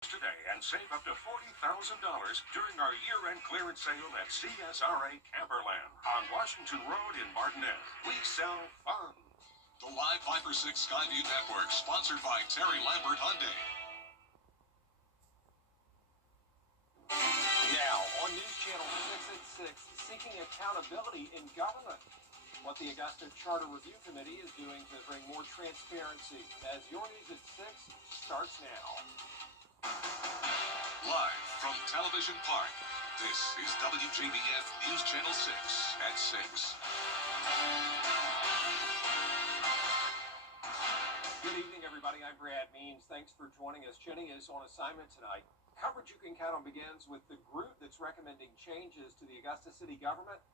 Today and save up to $40,000 during our year-end clearance sale at CSRA Camperland on Washington Road in Martinez. We sell fun. The Live 5 or 6 Skyview Network, sponsored by Terry Lambert Hyundai. Now, on News Channel 6 at 6, seeking accountability in government. What the Augusta Charter Review Committee is doing to bring more transparency. As your News at 6 starts now. Live from Television Park, this is WJBF News Channel 6 at 6. Good evening, everybody. I'm Brad Means. Thanks for joining us. Jenny is on assignment tonight. Coverage you can count on begins with the group that's recommending changes to the Augusta city government,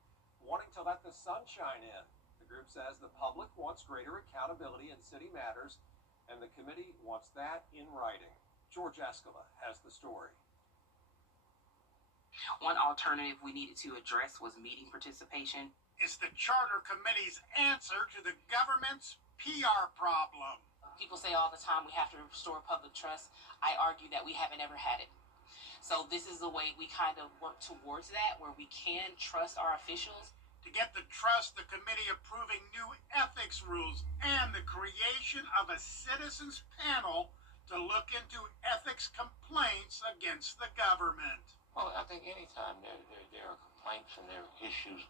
wanting to let the sunshine in. The group says the public wants greater accountability in city matters, and the committee wants that in writing. George Escala has the story. One alternative we needed to address was meeting participation. It's the Charter Committee's answer to the government's PR problem. People say all the time we have to restore public trust. I argue that we haven't ever had it. So this is the way we kind of work towards that, where we can trust our officials. To get the trust, the committee approving new ethics rules and the creation of a citizens panel to look into ethics complaints against the government. Well, I think anytime there are complaints and there are issues,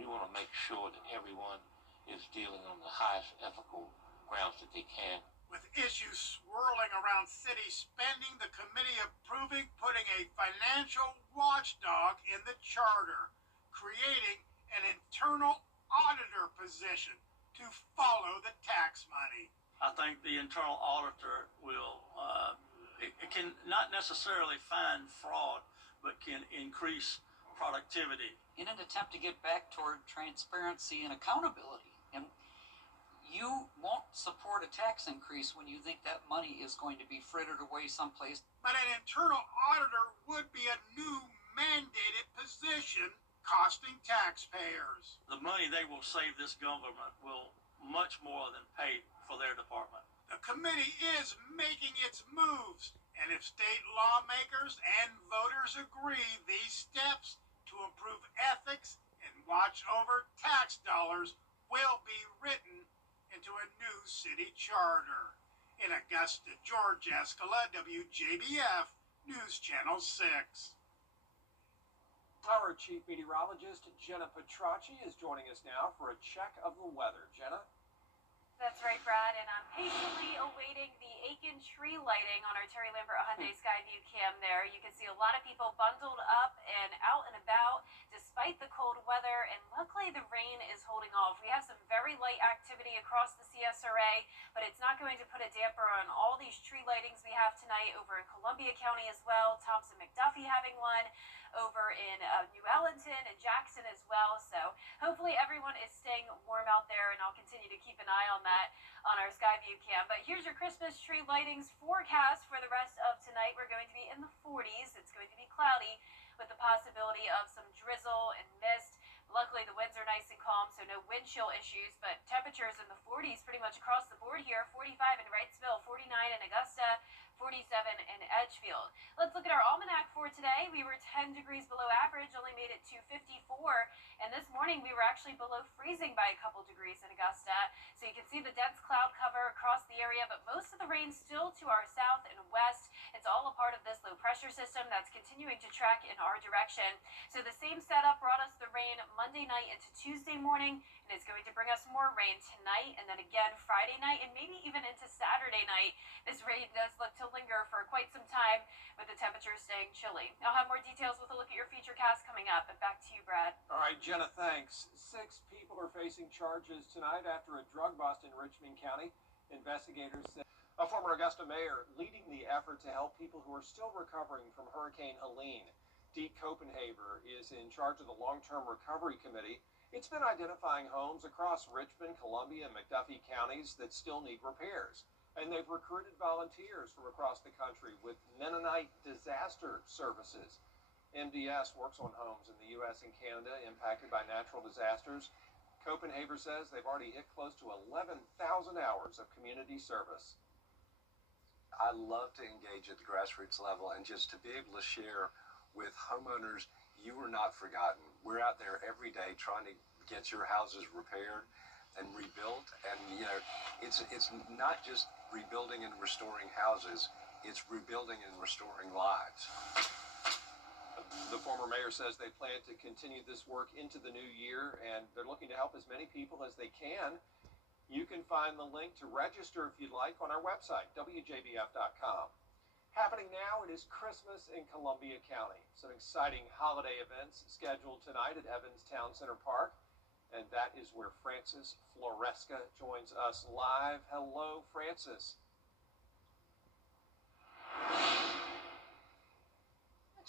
you want to make sure that everyone is dealing on the highest ethical grounds that they can. With issues swirling around city spending, the committee approving putting a financial watchdog in the charter, creating an internal auditor position to follow the tax money. I think the internal auditor will, it can not necessarily find fraud, but can increase productivity. In an attempt to get back toward transparency and accountability. And you won't support a tax increase when you think that money is going to be frittered away someplace. But an internal auditor would be a new mandated position costing taxpayers. The money they will save this government will much more than pay for their department. The committee is making its moves, and if state lawmakers and voters agree, these steps to improve ethics and watch over tax dollars will be written into a new city charter. In Augusta, George Escala, WJBF News Channel 6. Our chief meteorologist, Jenna Petracci, is joining us now for a check of the weather. Jenna? That's right, Brad, and I'm patiently awaiting the Aiken tree lighting on our Terry Lambert Hyundai Skyview cam there. You can see a lot of people bundled up and out and about despite the cold weather, and luckily the rain is holding off. We have some very light activity across the CSRA, but it's not going to put a damper on all these tree lightings we have tonight over in Columbia County as well. Thompson McDuffie having one over in New Ellington and Jackson as well. So hopefully everyone is staying warm out there, and I'll continue to keep an eye on that on our Skyview cam. But here's your Christmas tree lightings forecast for the rest of tonight. We're going to be in the 40s. It's going to be cloudy with the possibility of some drizzle and mist. Luckily, the winds are nice and calm, so no wind chill issues, but temperatures in the 40s pretty much across the board here. 45 in Wrightsville, 49 in Augusta, 47 in Edgefield. Let's look at our almanac for today. We were 10 degrees below average, only made it to 54. And this morning, we were actually below freezing by a couple degrees in Augusta. So you can see the dense cloud cover across the area, but most of the rain still to our south and west. It's all a part of this low pressure system that's continuing to track in our direction. So the same setup brought us the rain Monday night into Tuesday morning, and it's going to bring us more rain tonight, and then again Friday night, and maybe even into Saturday night. This rain does look to linger for quite some time, with the temperatures staying chilly. I'll have more details with a look at your future cast coming up. And back to you, Brad. All right, Jenna, thanks. 6 people are facing charges tonight after a drug bust in Richmond County. Investigators say a former Augusta mayor leading the effort to help people who are still recovering from Hurricane Helene. Deke Copenhaver is in charge of the Long-Term Recovery Committee. It's been identifying homes across Richmond, Columbia, and McDuffie counties that still need repairs. And they've recruited volunteers from across the country with Mennonite disaster services. MDS works on homes in the U.S. and Canada impacted by natural disasters. Copenhaver says they've already hit close to 11,000 hours of community service. I love to engage at the grassroots level and just to be able to share with homeowners, you are not forgotten. We're out there every day trying to get your houses repaired and rebuilt. And, you know, it's not just rebuilding and restoring houses, it's rebuilding and restoring lives. The former mayor says they plan to continue this work into the new year, and they're looking to help as many people as they can. You can find the link to register if you'd like on our website, WJBF.com. Happening now, it is Christmas in Columbia County. Some exciting holiday events scheduled tonight at Evans Town Center Park, and that is where Frances Floresca joins us live. Hello, Frances.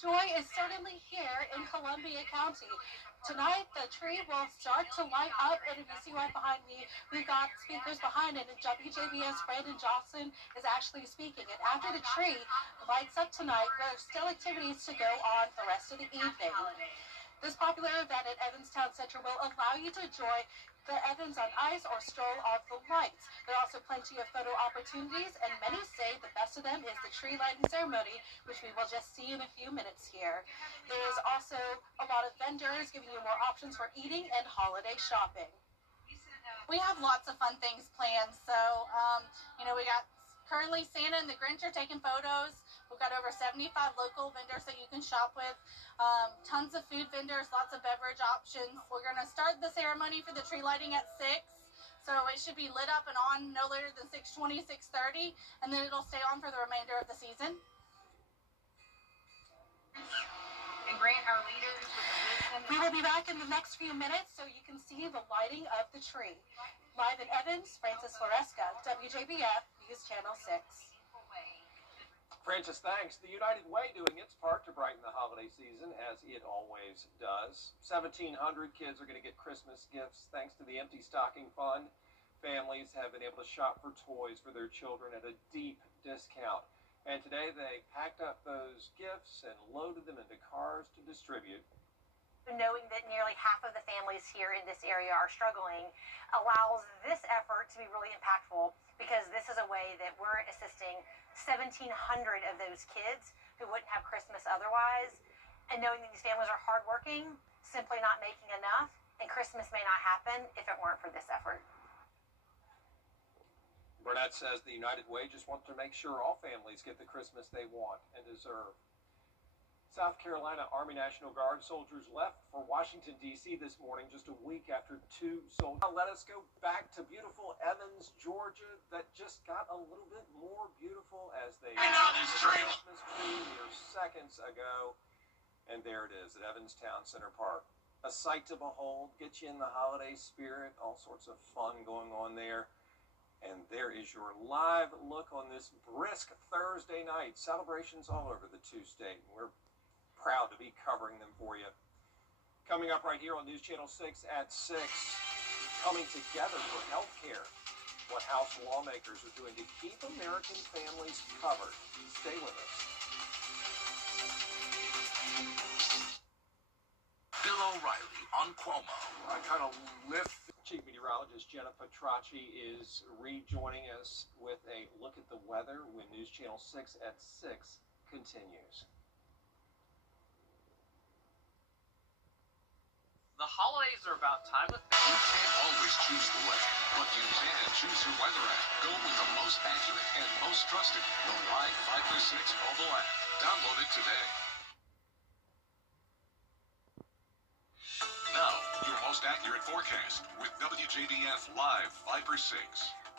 Joy is certainly here in Columbia County. Tonight, the tree will start to light up, and if you see right behind me, we've got speakers behind it, and WJBS Brandon Johnson is actually speaking. And after the tree lights up tonight, there's still activities to go on the rest of the evening. This popular event at Evans Town Center will allow you to enjoy the Evans on Ice or stroll off the lights. There are also plenty of photo opportunities, and many say the best of them is the tree lighting ceremony, which we will just see in a few minutes here. There is also a lot of vendors giving you more options for eating and holiday shopping. We have lots of fun things planned. So, we got currently Santa and the Grinch are taking photos. We've got over 75 local vendors that you can shop with. Tons of food vendors, lots of beverage options. We're going to start the ceremony for the tree lighting at 6. So it should be lit up and on no later than 6:20, 6:30. And then it'll stay on for the remainder of the season. And grant our leaders with the wisdom. We will be back in the next few minutes so you can see the lighting of the tree. Live in Evans, Frances Floresca, WJBF News Channel 6. Frances, thanks. The United Way doing its part to brighten the holiday season, as it always does. 1,700 kids are going to get Christmas gifts thanks to the Empty Stocking Fund. Families have been able to shop for toys for their children at a deep discount. And today they packed up those gifts and loaded them into cars to distribute. Knowing that nearly half of the families here in this area are struggling allows this effort to be really impactful, because this is a way that we're assisting 1,700 of those kids who wouldn't have Christmas otherwise. And knowing that these families are hardworking, simply not making enough, and Christmas may not happen if it weren't for this effort. Burnett says the United Way just wants to make sure all families get the Christmas they want and deserve. South Carolina Army National Guard soldiers left for Washington, D.C. this morning, just a week after 2 soldiers. Now let us go back to beautiful Evans, Georgia, that just got a little bit more beautiful as they Christmas tree mere seconds ago. And there it is at Evans Town Center Park. A sight to behold, get you in the holiday spirit, all sorts of fun going on there. And there is your live look on this brisk Thursday night. Celebrations all over the two-state. We're proud to be covering them for you. Coming up right here on News Channel 6 at 6, coming together for health care. What House lawmakers are doing to keep American families covered. Stay with us. Bill O'Reilly on Cuomo. I kind of lift. Chief Meteorologist Jenna Petracci is rejoining us with a look at the weather when News Channel 6 at 6 continues. The holidays are about time with You can't always choose the weather, but you can choose your weather app. Go with the most accurate and most trusted, the Live 536 mobile app. Download it today. Now, your most accurate forecast with WJBF Live 536.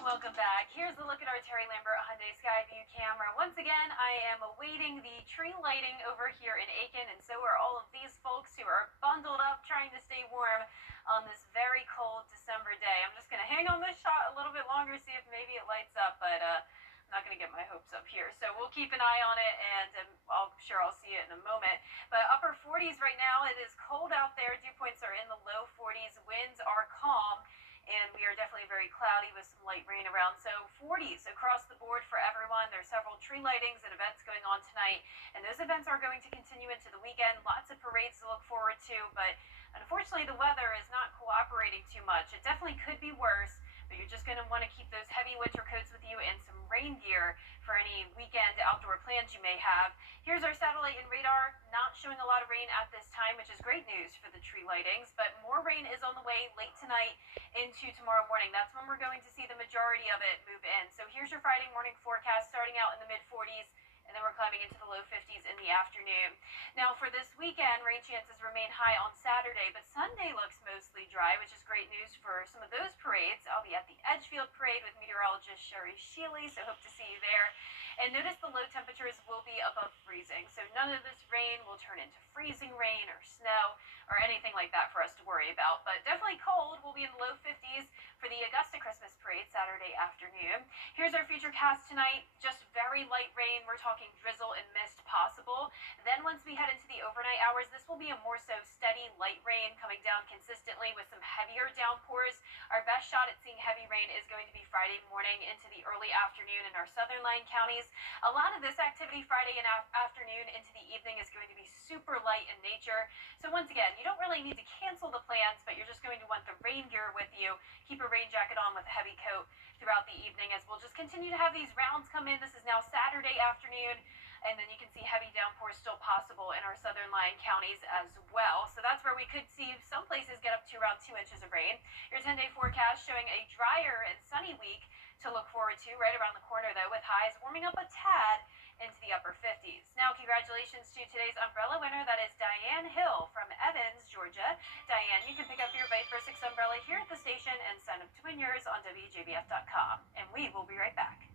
Welcome back. Here's a look at our Terry Lambert Hyundai Skyview camera. Once again, I am awaiting the tree lighting over here in Aiken, and so are all of these folks who are bundled up trying to stay warm on this very cold December day. I'm just going to hang on this shot a little bit longer, see if maybe it lights up, but I'm not going to get my hopes up here. So we'll keep an eye on it, and I'm sure I'll see it in a moment. But upper 40s right now. It is cold out there. Dew points are in the low 40s. Winds are calm. And we are definitely very cloudy with some light rain around. So 40s across the board for everyone. There's several tree lightings and events going on tonight. And those events are going to continue into the weekend. Lots of parades to look forward to. But unfortunately, the weather is not cooperating too much. It definitely could be worse but you're just going to want to keep those heavy winter coats with you and some rain gear for any weekend outdoor plans you may have. Here's our satellite and radar, not showing a lot of rain at this time, which is great news for the tree lightings, but more rain is on the way late tonight into tomorrow morning. That's when we're going to see the majority of it move in. So here's your Friday morning forecast, starting out in the mid-40s, and then we're climbing into the low 50s in the afternoon. Now for this weekend, rain chances remain high on Saturday, but Sunday looks mostly dry, which is great news for some of those parades. I'll be at the Edgefield Parade with meteorologist Sherry Shealy, so hope to see you there. And notice the low temperatures will be above freezing, so none of this rain will turn into freezing rain or snow or anything like that for us to worry about. But definitely cold. We'll be in the low 50s for the Augusta Christmas Parade Saturday afternoon. Here's our future cast tonight. Just very light rain. We're talking drizzle and mist possible. Then once we head into the overnight hours, this will be a more so steady light rain coming down consistently with some heavier downpours. Our best shot at seeing heavy rain is going to be Friday morning into the early afternoon in our southern line counties. A lot of this activity Friday and afternoon into the evening is going to be super light in nature. So once again, you don't really need to cancel the plans, but you're just going to want the rain gear with you. Keep a rain jacket on with a heavy coat throughout the evening as we'll just continue to have these rounds come in. This is now Saturday afternoon, and then you can see heavy downpours still possible in our southern line counties as well. So that's where we could see some places get up to around 2 inches of rain. Your 10-day forecast showing a drier and sunny week to look forward to right around the corner, though, with highs warming up a tad into the upper 50s. Now, congratulations to today's umbrella winner. That is Diane Hill from Evans, Georgia. Diane, you can pick up your Bite for 6 umbrella here at the station and sign up to win yours on WJBF.com. And we will be right back.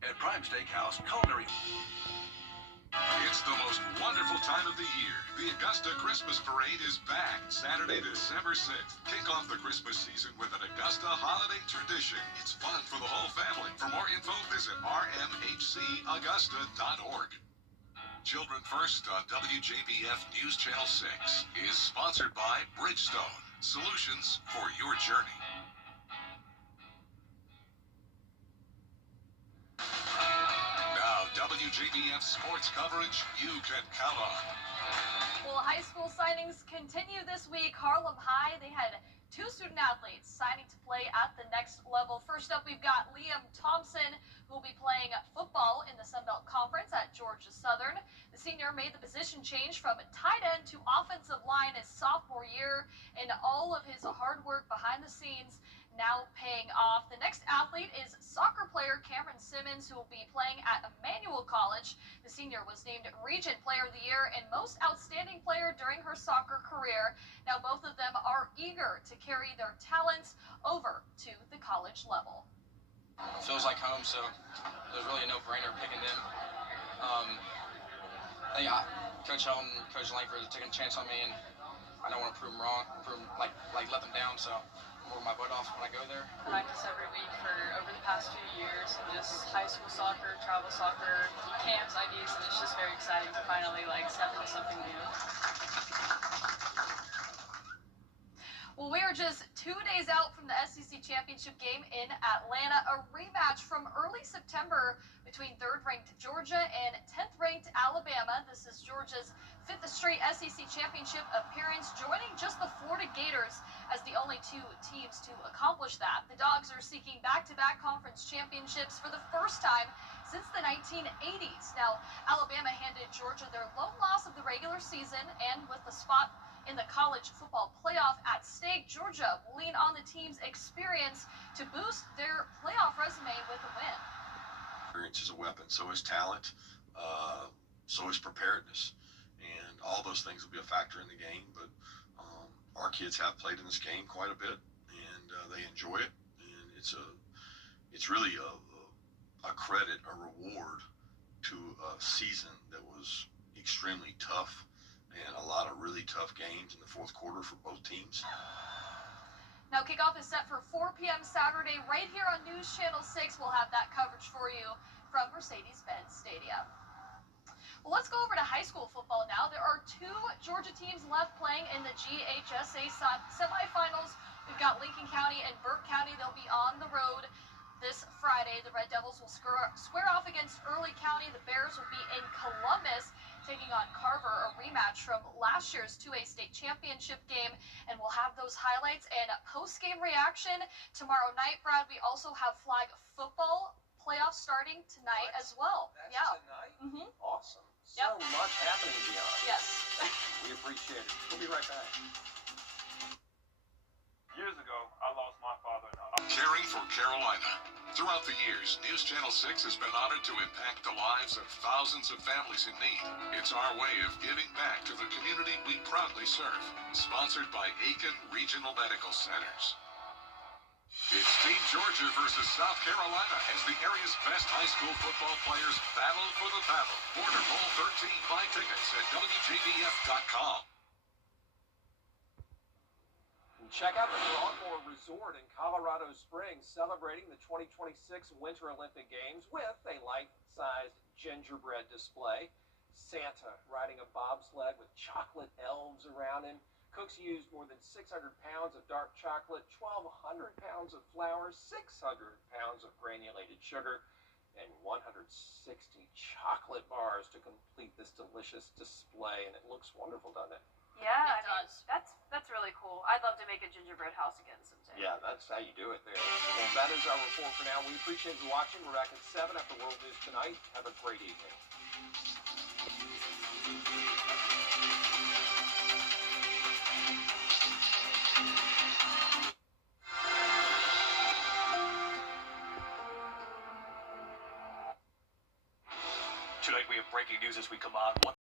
At Prime Steakhouse, culinary. It's the most wonderful time of the year. The Augusta Christmas Parade is back Saturday, December 6th. Kick off the Christmas season with an Augusta holiday tradition. It's fun for the whole family. For more info, visit rmhcaugusta.org. Children First on WJBF News Channel 6 is sponsored by Bridgestone, solutions for your journey. WJBF sports coverage you can count on. Well, high school signings continue this week. Harlem High, they had 2 student athletes signing to play at the next level. First up, we've got Liam Thompson, who will be playing football in the Sun Belt Conference at Georgia Southern. The senior made the position change from tight end to offensive line his sophomore year, and all of his hard work behind the scenes now paying off. The next athlete is soccer player Cameron Simmons, who will be playing at Emmanuel College. The senior was named Region Player of the Year and Most Outstanding Player during her soccer career. Now both of them are eager to carry their talents over to the college level. It feels like home, so there's really a no-brainer picking them. I think Coach Helton, Coach Langford are taking a chance on me, and I don't want to prove them wrong, let them down, so work my butt off when I go there. Practice every week for over the past few years, and just high school soccer, travel soccer, camps, IDs, and it's just very exciting to finally step into something new. Well, we are just 2 days out from the SEC Championship game in Atlanta, a rematch from early September between 3rd-ranked Georgia and 10th-ranked Alabama. This is Georgia's 5th straight SEC Championship appearance, joining just the Florida Gators as the only 2 teams to accomplish that. The Dogs are seeking back-to-back conference championships for the first time since the 1980s. Now, Alabama handed Georgia their lone loss of the regular season, and with the spot in the college football playoff at stake, Georgia will lean on the team's experience to boost their playoff resume with a win. Experience is a weapon, so is talent, so is preparedness, and all those things will be a factor in the game. But our kids have played in this game quite a bit, and they enjoy it, and it's really a credit, a reward to a season that was extremely tough, and a lot of really tough games in the fourth quarter for both teams. Now, kickoff is set for 4 p.m. Saturday right here on News Channel 6. We'll have that coverage for you from Mercedes-Benz Stadium. Well, let's go over to high school football now. There are 2 Georgia teams left playing in the GHSA semifinals. We've got Lincoln County and Burke County. They'll be on the road this Friday. The Red Devils will square off against Early County. The Bears will be in Columbus, taking on Carver, a rematch from last year's 2A state championship game, and we'll have those highlights and post-game reaction tomorrow night. Brad, we also have flag football playoffs starting tonight as well. That's yeah. tonight? Mm-hmm. Awesome. Yep. So much happening beyond. Yes. We appreciate it. We'll be right back. Years ago, I lost my father in a... Caring for Carolina. Throughout the years, News Channel 6 has been honored to impact the lives of thousands of families in need. It's our way of giving back to the community we proudly serve. Sponsored by Aiken Regional Medical Centers. It's Team Georgia versus South Carolina as the area's best high school football players battle for the battle. Border Bowl 13. Buy tickets at WJBF.com. Check out the Broadmoor Resort in Colorado Springs, celebrating the 2026 Winter Olympic Games with a life-sized gingerbread display. Santa riding a bobsled with chocolate elves around him. Cooks used more than 600 pounds of dark chocolate, 1,200 pounds of flour, 600 pounds of granulated sugar, and 160 chocolate bars to complete this delicious display. And it looks wonderful, doesn't it? Yeah, I mean, that's really cool. I'd love to make a gingerbread house again someday. Yeah, that's how you do it there. Well, that is our report for now. We appreciate you watching. We're back at 7 after World News Tonight. Have a great evening. Tonight we have breaking news as we come on.